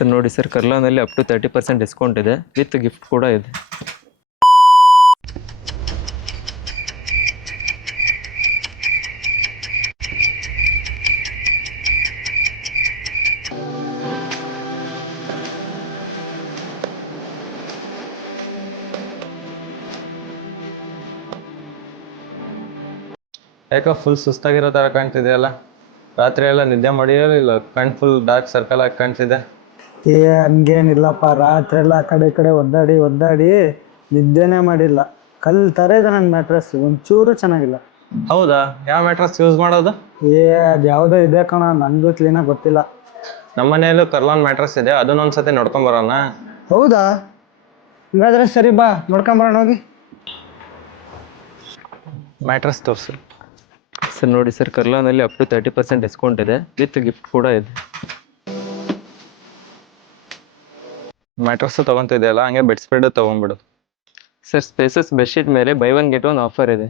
Sir ನೋಡಿ sir, ಕರ್ಲಾನಲ್ಲಿ up to 30% discount ಇದೆ, ವಿತ್ ಗಿಫ್ಟ್ ಕೂಡ ಇದೆ. ಯಾಕೋ ಫುಲ್ ಸುಸ್ತಾಗಿರೋ ಥರ ಕಾಣ್ತಿದೆಯಲ್ಲ. ರಾತ್ರಿ ಎಲ್ಲ ನಿದ್ದೆ ಮಾಡಿರಲಿಲ್ಲ, ಕಣ್ ಫುಲ್ ಡಾರ್ಕ್ ಸರ್ಕಲ್ ಆಗಿ ಕಾಣ್ತಿದೆ. ಹಂಗೇನಿಲ್ಲಪ್ಪ, ರಾತ್ರಿ ಎಲ್ಲ ಆ ಕಡೆ ಈ ಕಡೆ ಒದ್ದಾಡಿ ನಿದ್ದೆನೇ ಮಾಡಿಲ್ಲ. ಕಲ್ ಥರ ಇದೆ ನನ್ನ ಮ್ಯಾಟ್ರಸ್, ಒಂಚೂರು ಚೆನ್ನಾಗಿಲ್ಲ. ಹೌದಾ? ಯಾವ ಮ್ಯಾಟ್ರಸ್ ಯೂಸ್ ಮಾಡೋದು? ಅದು ಯಾವುದೋ ಇದೆ ಕಣ, ನನಗೂ ಕ್ಲೀನಾಗಿ ಗೊತ್ತಿಲ್ಲ. ನಮ್ಮ ಮನೆಯಲ್ಲೂ ಕರ್ಲಾನ್ ಮ್ಯಾಟ್ರಸ್ ಇದೆ, ಅದನ್ನೊಂದ್ಸತಿ ನೋಡ್ಕೊಂಬರೋಣ. ಹೌದಾ? ಹಾಗಾದ್ರೆ ಸರಿ, ಬಾ ನೋಡ್ಕೊಂಬರೋಣ ಹೋಗಿ. ಮ್ಯಾಟ್ರಸ್ ತೋರಿಸು. ಸರ್ ನೋಡಿ ಸರ್, ಕರ್ಲಾನಲ್ಲಿ ಅಪ್ ಟು 30% ಡಿಸ್ಕೌಂಟ್ ಇದೆ, ವಿತ್ ಗಿಫ್ಟ್ ಕೂಡ ಇದೆ. ಮ್ಯಾಟ್ರಸ್ಸು ತೊಗೊತಿದೆಯಲ್ಲ, ಹಂಗೆ ಬೆಡ್ ಸ್ಪ್ರೆಡ್ ತೊಗೊಂಡ್ಬಿಡು. ಸರ್ ಸ್ಪೇಸಸ್ ಬೆಡ್ಶೀಟ್ ಮೇಲೆ buy one get one offer ಇದೆ.